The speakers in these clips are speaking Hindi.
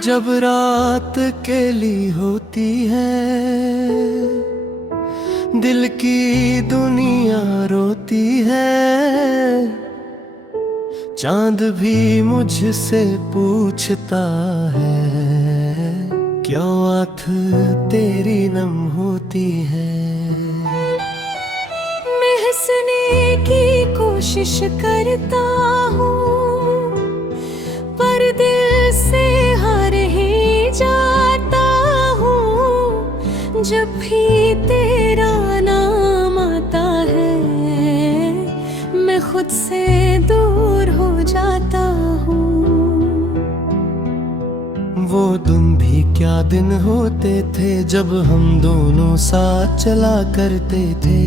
जब रात अकेली होती है, दिल की दुनिया रोती है। चांद भी मुझसे पूछता है, क्यों आँख तेरी नम होती है। मैं हंसने की कोशिश करता हूँ, पर दिल से हार ही जाता हूँ। जब भी तेरा नाम आता है, मैं खुद से दूर हो जाता हूँ। वो दिन भी क्या दिन होते थे, जब हम दोनों साथ चला करते थे।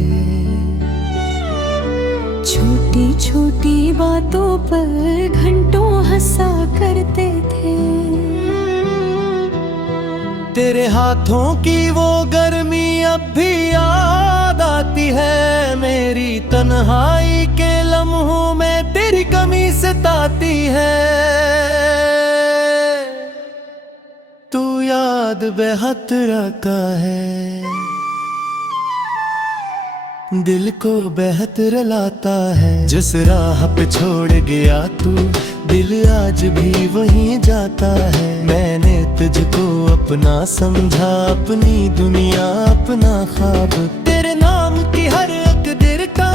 छोटी छोटी बातों पर घंटों हंसा करते थे। तेरे हाथों की वो गर्मी अब भी याद आती है। मेरी तन्हाई के लम्हों में तेरी कमी सताती है। तू याद बेहतरा का है, दिल को बेहतर लाता है। जिस राह पे छोड़ गया तू, दिल आज भी वहीं जाता है। मैंने तुझको अपना समझा, अपनी दुनिया अपना ख्वाब। तेरे नाम की हर एक दिल का,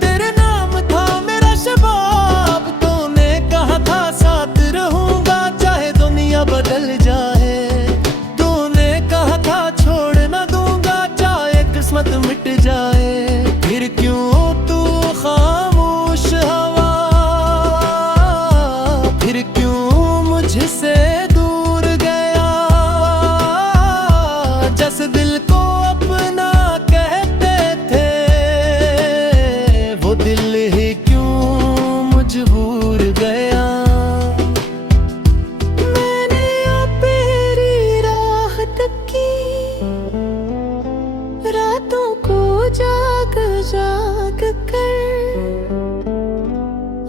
तेरे नाम था मेरा शबाब। तूने कहा था साथ रहूंगा, चाहे दुनिया बदल जाए। तूने कहा था छोड़ न दूंगा, चाहे किस्मत मिट जाए। फिर क्यों तू खामोश हवा, फिर क्यों मुझसे दूर गया। जैसे दिल को अपना कहते थे, वो दिल ही क्यों मजबूर गया। मैंने तेरी राह तकी, रातों को जाग जाग कर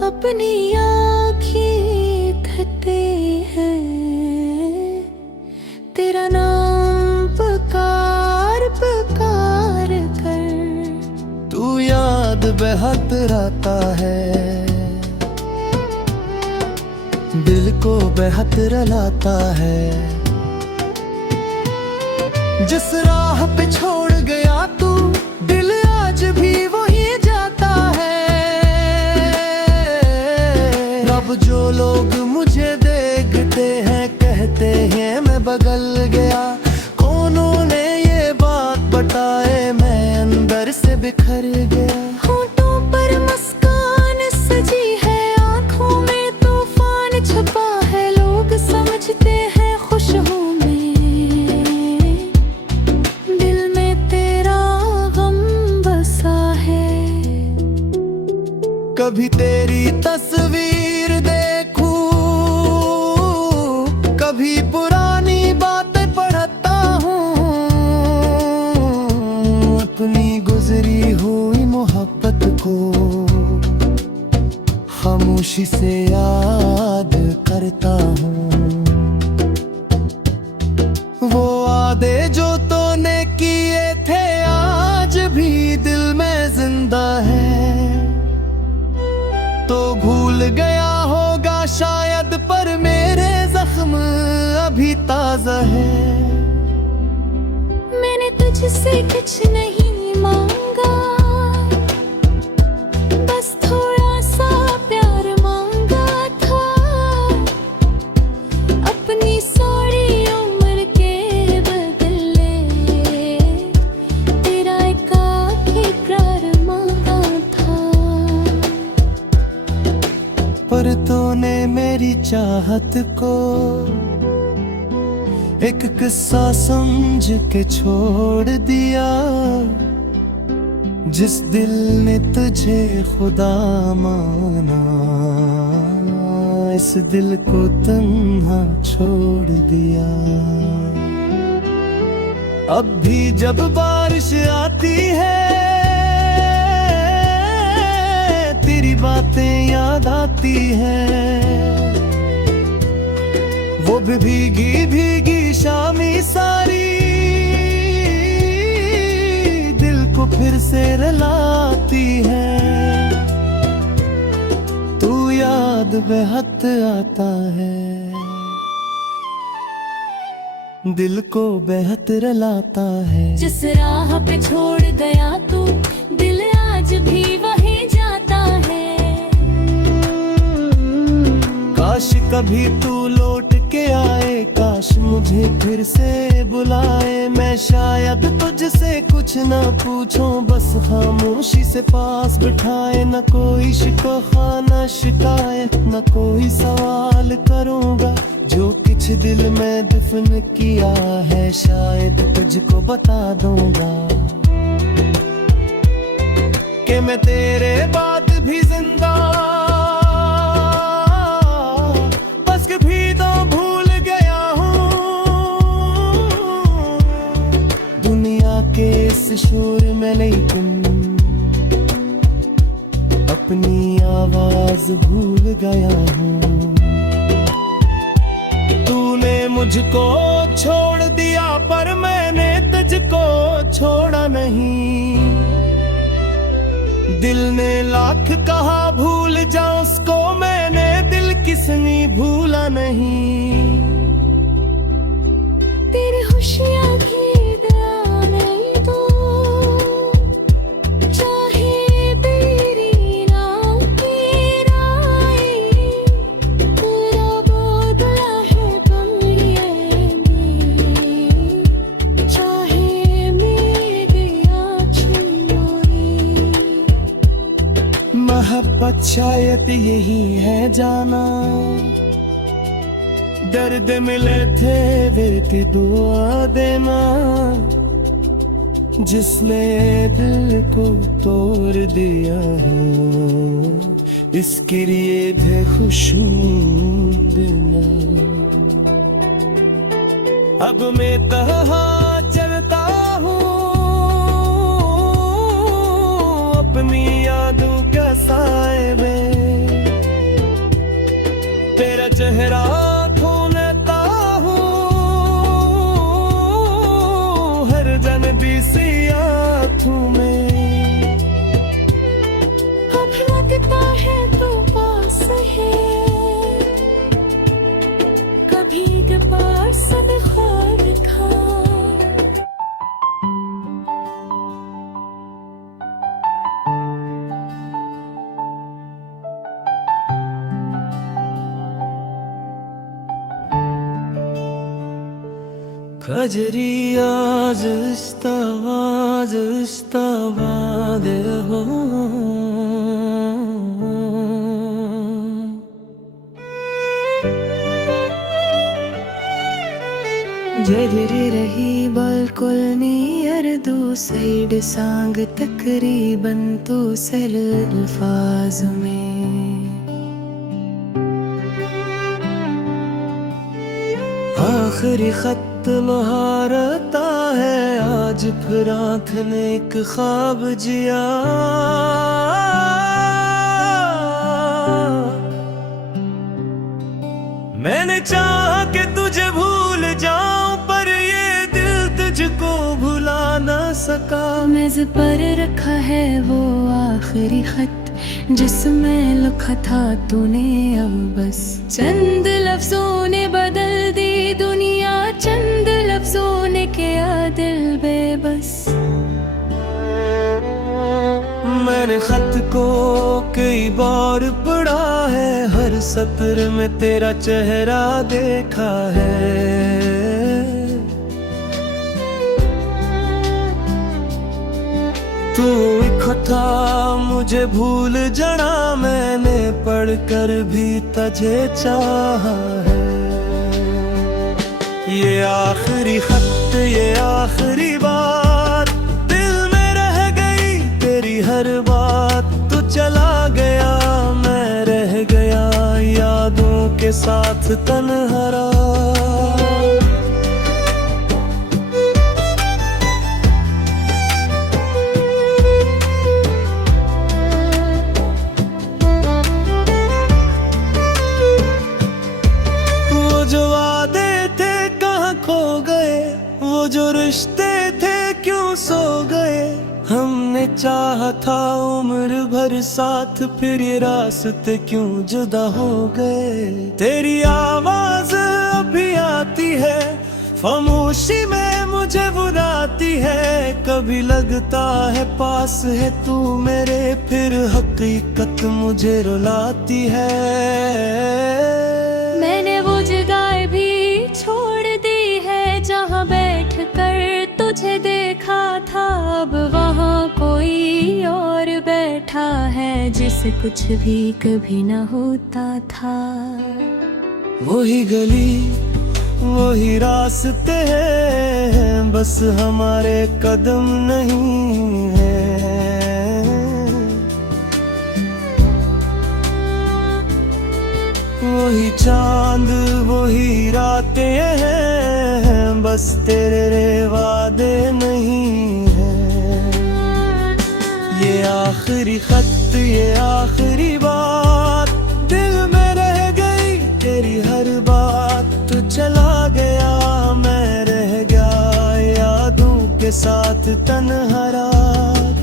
अपनी आँखें धरते हैं। तेरा नाम पुकार पुकार कर। तू याद बेहतर आता है, दिल को बेहतर लाता है। जिस राह पे छोड़ गया तू, दिल आज भी वही जाता है। अब जो लोग मुझे देखते हैं, कहते हैं मैं बदल गया। कौनों ने ये बात बताए, मैं अंदर से बिखर गया। होठों पर मुस्कान सजी है, आँखों में तूफान छुपा है। लोग समझते हैं खुश हूँ मैं, दिल में तेरा गम बसा है। कभी तेरी तस्वीर देखूं, कभी पुरानी बातें पढ़ता हूँ। अपनी गुजरी हुई मोहब्बत को खामोशी से याद करता हूँ। वो वादे जो तूने किए थे, आज भी दिल में जिंदा है। तो भूल गया होगा शायद, पर मेरे जख्म अभी ताजा है। मैंने तुझसे कुछ नहीं मांगा, बस थोड़ा सा प्यार मांगा था। अपनी सारी उम्र के बदले तेरा एकाकी प्यार मांगा था। पर तूने मेरी चाहत को एक किस्सा समझ के छोड़ दिया। जिस दिल ने तुझे खुदा माना, इस दिल को तन्हा छोड़ दिया। अब भी जब बारिश आती है, तेरी बातें याद आती हैं। वो भी भीगी भीगी शामी सारी दिल को फिर से रुलाती है। तू याद बेहद आता है, दिल को बेहद रुलाता है। जिस राह पे छोड़ गया तू, दिल आज भी वहीं जाता है। काश कभी तू लौट के आए, काश मुझे फिर से बुलाए। मैं शायद तुझसे कुछ ना पूछूं, बस खामोशी से पास बिठाए। न कोई शिकवा न शिकायत, न कोई सवाल करूंगा। जो कुछ दिल में दफन किया है, शायद तुझको बता दूंगा कि मैं तेरे बाद भी जिंदा, बस कभी तो भूल गया हूँ दुनिया के इस शोर में, लेकिन अपनी आवाज भूल गया हूँ। तूने मुझको छोड़ दिया पर मैंने तुझको छोड़ा नहीं। दिल ने लाख कहा भूल जा उसको, मैंने दिल किसनी भूला नहीं। तेरी खुशियाँ की दया नहीं तो, चाहे तेरी ना तेराई, तेरा बदला है गम ये भी, चाहे मेरे छिनोरी। मोहब्बत शायद यही है जाना, दर्द मिले थे बेटी दुआ देना। जिसने दिल को तोड़ दिया है, इसके लिए थे खुशबू देना। अब मैं तन्हा चलता हूँ अपनी यादों के साए में। तेरा चेहरा खोलता हूँ हर जनबी सी आँखों में। अब लगता है तू पास है, कभी कभार सदखा दिखा। खजरी आज इस्तावाज इस्तावाद हो, जरी रही बिल्कुल नियर दो साइड सांग तकरीबन तो सल अल्फाज में। आखिरी खत मुहारता है, आज फिर आँख ने एक ख्वाब जिया। मैंने चाहा कि तुझे भूल जाऊं, पर ये दिल तुझको भुला ना सका। मेज पर रखा है वो आखिरी खत, जिसमें लिखा था तूने अब बस। चंद लफ्जों ने बदल दी दुनिया, चंद लफ्जों ने किया दिल बेबस। मैंने खत को कई बार पढ़ा है, हर सत्र में तेरा चेहरा देखा है। तू इकट्ठा मुझे भूल जाना, मैंने पढ़कर भी तुझे चाहा है। ये आखिरी खत ये आखिरी बात, दिल में रह गई तेरी हर बात। तू चला गया मैं रह गया यादों के साथ तन्हारा। वो जो रिश्ते थे क्यों सो गए, हमने चाहा था उम्र भर साथ, फिर ये रास्ते क्यों जुदा हो गए। तेरी आवाज अभी आती है, खामोशी में मुझे बुलाती है, कभी लगता है पास है तू मेरे, फिर हकीकत मुझे रुलाती है। मैंने वो जगह भी छोड़ दी है जहाँ बैठ कर तुझे देखा था, अब वहाँ कोई और बैठा है जिसे कुछ भी कभी न होता था। वही गली वही रास्ते हैं, बस हमारे कदम नहीं है। वही चांद वही रातें हैं, बस तेरे वादे नहीं है। ये आखिरी खत ये आखिरी बात, दिल में रह गई तेरी हर बात। तू चला गया मैं रह गया यादों के साथ तन्हा रात।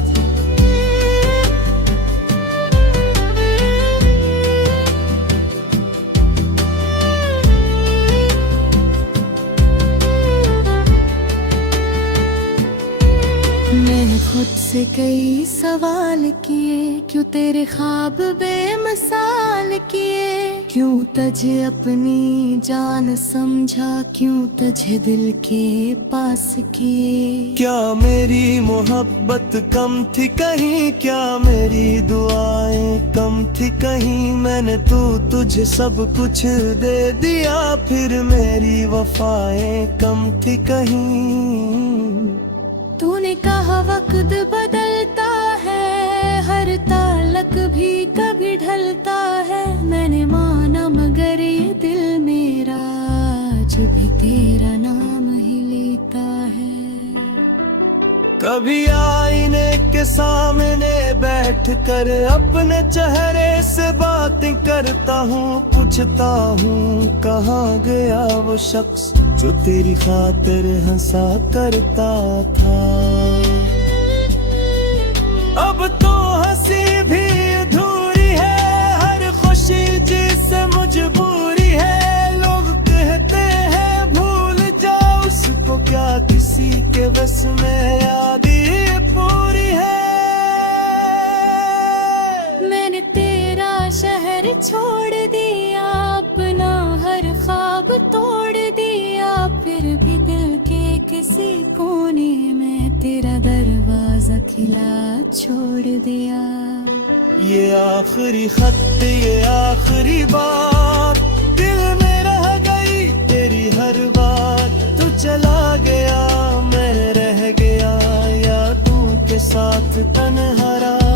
मैंने खुद से कई सवाल किए, क्यों तेरे ख्वाब बेमिसाल किए, क्यों तुझे अपनी जान समझा, क्यों तुझे दिल के पास किए। क्या मेरी मोहब्बत कम थी कहीं, क्या मेरी दुआएं कम थी कहीं, मैंने तुझे सब कुछ दे दिया, फिर मेरी वफाएं कम थी कहीं। तूने कहा वक्त बदलता है, हर ताल्लुक भी कभी ढलता है, मैंने माना मगर ये दिल मेरा आज भी तेरा नाम ही लेता है। कभी आईने के सामने बैठ कर अपने चेहरे से बातें करता हूँ, पूछता हूँ कहाँ गया वो शख्स जो तेरी खातिर हंसा करता था। अब तो हंसी भी अधूरी है, हर खुशी जिससे मजबूरी है, लोग कहते हैं भूल जाओ उसको, क्या किसी के बस में याद ये पूरी है। मैंने तेरा शहर छोड़ दिया, अपना हर ख्वाब तोड़ दिया, फिर भी दिल के किसी कोने में तेरा दरवाजा खिला छोड़ दिया। ये आखिरी खत ये आखिरी बात, दिल में रह गई तेरी हर बात। तू चला गया मैं रह गया यादों के साथ तन्हा रात।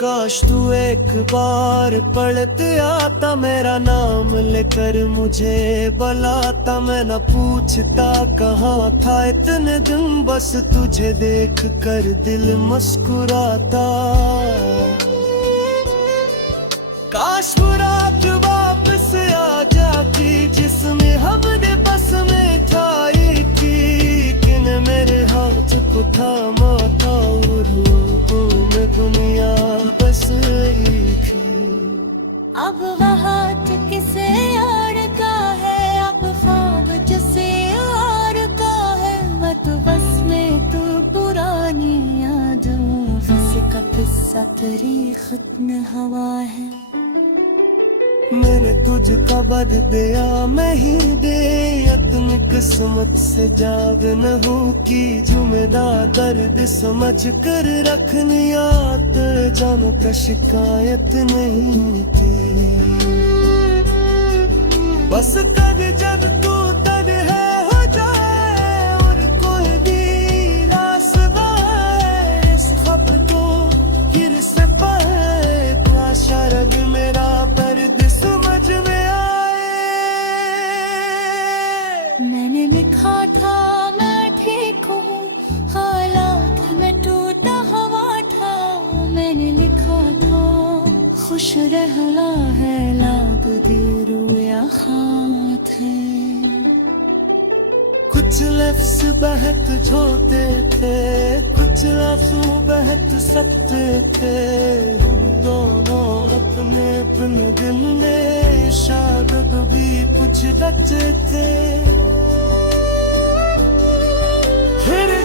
काश तू एक बार पढ़ते आता, मेरा नाम लेकर मुझे बुलाता, मैं न पूछता कहाँ था इतने दिन, बस तुझे देख कर दिल मुस्कुराता। काश वो रात वापस आ जाती जिसमें हमने बस में था एक ही, किन मेरे हाथ को थामा था और में दुनिया बस एक ही। अब वह हाथ किसे और का है, अब ख्वाब जिसे और का है, वह तो बस में तू पुरानी यादों का किस्सा तेरी खत्म हवा है। मैंने तुझको बद दिया मैं ही दे, अपनी किस्मत से जाग न हूँ की, जुमेदार दर्द समझ कर रखनी आत, जानो का शिकायत नहीं थी। बस कर जब तू तन्हा हो जाए और कोई भी रास ना है, इस खत को गिर से पाए तो आशा रग मेरा पर्द समझ में आए। मैंने लिखा था मैं ठीक हूँ, हालात खुश रहना है लागती रूया खात है। कुछ लफ्ज बहक जोते थे, कुछ लफ्ज बहक सकते थे, दोनों अपने बिन दिल में शायद भी कुछ रचते थे। फिर